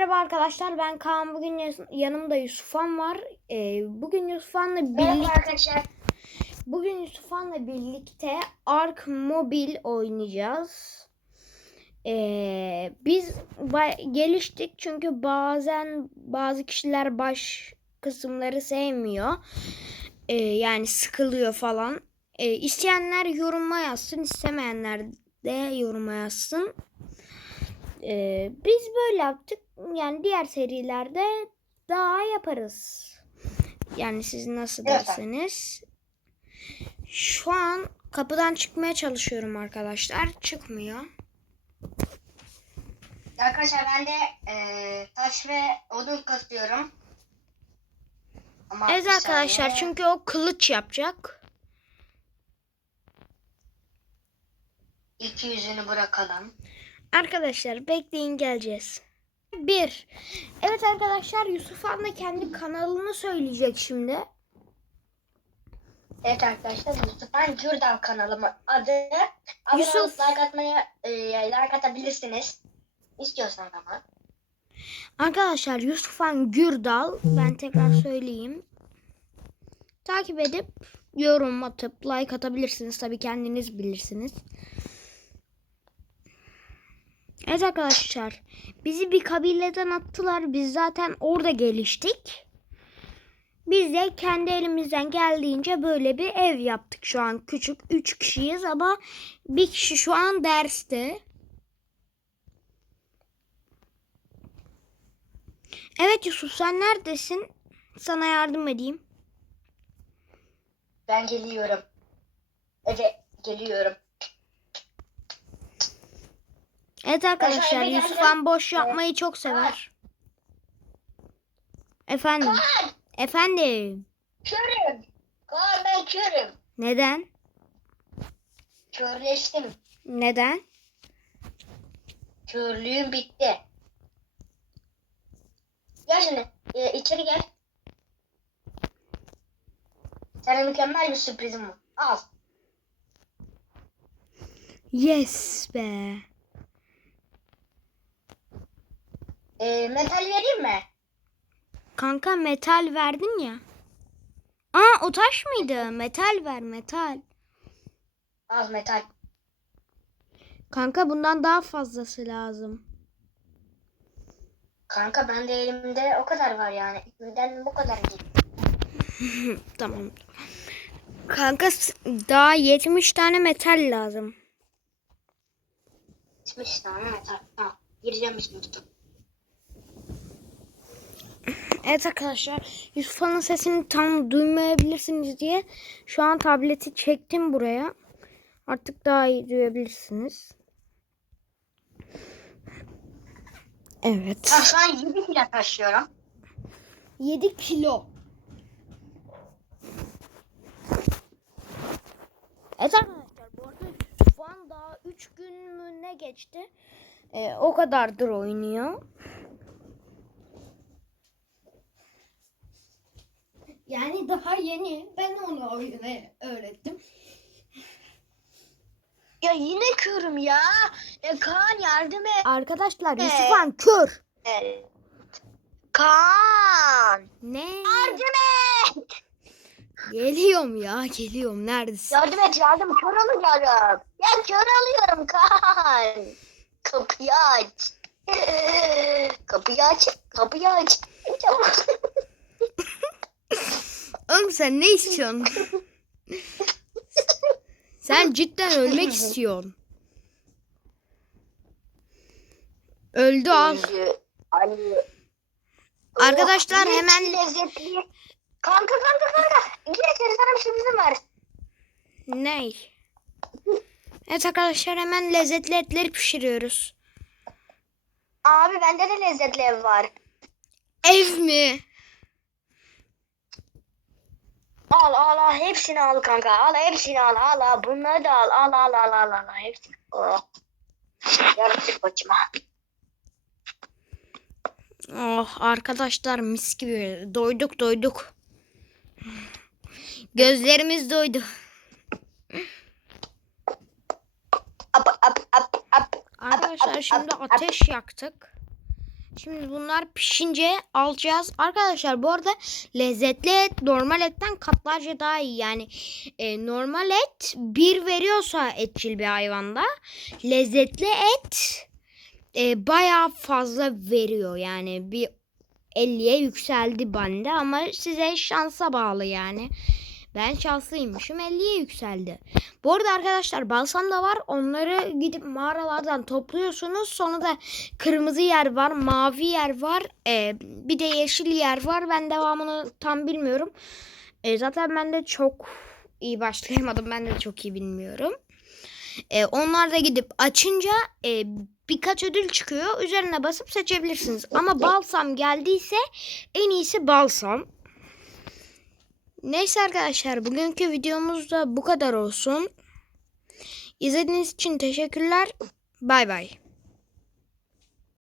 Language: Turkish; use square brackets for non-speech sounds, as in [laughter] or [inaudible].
merhaba arkadaşlar. Ben Kaan. Bugün yanımda Yusufan var. Ee, bugün Yusufan'la birlikte bugün Yusufan'la birlikte Ark Mobil oynayacağız. Ee, biz geliştik çünkü bazen bazı kişiler baş kısımları sevmiyor. Ee, yani sıkılıyor falan. Ee, isteyenler yoruma yazsın, istemeyenler de yoruma yazsın. Ee, biz böyle yaptık. Yani diğer serilerde daha yaparız. Yani siz nasıl Evet. derseniz. Şu an kapıdan çıkmaya çalışıyorum arkadaşlar. Çıkmıyor. Arkadaşlar ben de e, taş ve odun kasıyorum. Ama Evet arkadaşlar saniye. çünkü o kılıç yapacak. İki yüzünü bırakalım. Arkadaşlar bekleyin geleceğiz. Bir. Evet arkadaşlar Yusuf da kendi kanalını söyleyecek şimdi. Evet arkadaşlar Mustafa'nın Gürdal kanalımın adı. Abone Yusuf. like atmaya e, like atabilirsiniz. İstiyorsan ama. Arkadaşlar Yusufan Gürdal ben tekrar söyleyeyim. Takip edip yorum atıp like atabilirsiniz. Tabi kendiniz bilirsiniz. Evet arkadaşlar bizi bir kabileden attılar. Biz zaten orada geliştik. Biz de kendi elimizden geldiğince böyle bir ev yaptık şu an. Küçük 3 kişiyiz ama bir kişi şu an derste. Evet Yusuf sen neredesin? Sana yardım edeyim. Ben geliyorum. Evet geliyorum. Evet arkadaşlar eve Yusuf. Han boş yapmayı çok sever. Efendim. Kaan! Efendim. Körüm. Kaan ben körüm. Neden? Körleştim. Neden? Körlüğüm bitti. Gel şimdi. e, içeri gel. Sana mükemmel bir sürprizim var. Al. Yes be. E, metal vereyim mi? Kanka metal verdin ya. Aa o taş mıydı? Metal ver metal. Al metal. Kanka bundan daha fazlası lazım. Kanka ben de elimde o kadar var yani. Neden bu kadar değil? [laughs] Tamam. Kanka daha 70 tane metal lazım. 70 tane metal. Tamam. Gireceğim şimdi. Evet arkadaşlar Yusuf'un sesini tam duymayabilirsiniz diye şu an tableti çektim buraya. Artık daha iyi duyabilirsiniz. Evet. Ben şu an 7 kilo taşıyorum. 7 kilo. Evet arkadaşlar bu arada Yusuf'un daha 3 gün mü ne geçti? Ee, o kadardır oynuyor. Yani daha yeni. Ben onu oyunu öğrettim. Ya yine körüm ya. Ya Kaan yardım et. Arkadaşlar Yusuf'an kör. Kaan. Ne? Yardım et. Geliyorum ya geliyorum. Neredesin? Yardım et yardım. Kör oluyorum. Ya kör oluyorum Kaan. Kapıyı aç. [laughs] Kapıyı aç. Kapıyı aç. Çabuk. Oğlum sen ne istiyorsun? [laughs] sen cidden ölmek istiyorsun. Öldü al. Arkadaşlar hemen ne lezzetli. Kanka kanka kanka. Gel içeri sana bir sürprizim var. ney? Evet arkadaşlar hemen lezzetli etleri pişiriyoruz. Abi bende de lezzetli ev var. Ev mi? Al al al hepsini al kanka. Al hepsini al. Al al bunları da al. Al al al al al. Hepsini. Oh. Yarım sık başıma. Oh arkadaşlar mis gibi doyduk doyduk. Gözlerimiz doydu. Ap ap ap ap. Arkadaşlar şimdi ateş yaktık. Şimdi bunlar pişince alacağız. Arkadaşlar bu arada lezzetli et normal etten katlarca daha iyi. Yani e, normal et bir veriyorsa etçil bir hayvanda lezzetli et e, bayağı fazla veriyor. Yani bir 50'ye yükseldi bende ama size şansa bağlı yani. Ben şanslıymışım 50'ye yükseldi. Bu arada arkadaşlar balsam da var. Onları gidip mağaralardan topluyorsunuz. Sonra da kırmızı yer var, mavi yer var. e, bir de yeşil yer var. Ben devamını tam bilmiyorum. E, zaten ben de çok iyi başlayamadım. Ben de çok iyi bilmiyorum. E, onlar da gidip açınca e, birkaç ödül çıkıyor. Üzerine basıp seçebilirsiniz. Ama balsam geldiyse en iyisi balsam. Neyse arkadaşlar bugünkü videomuz da bu kadar olsun. İzlediğiniz için teşekkürler. Bay bay.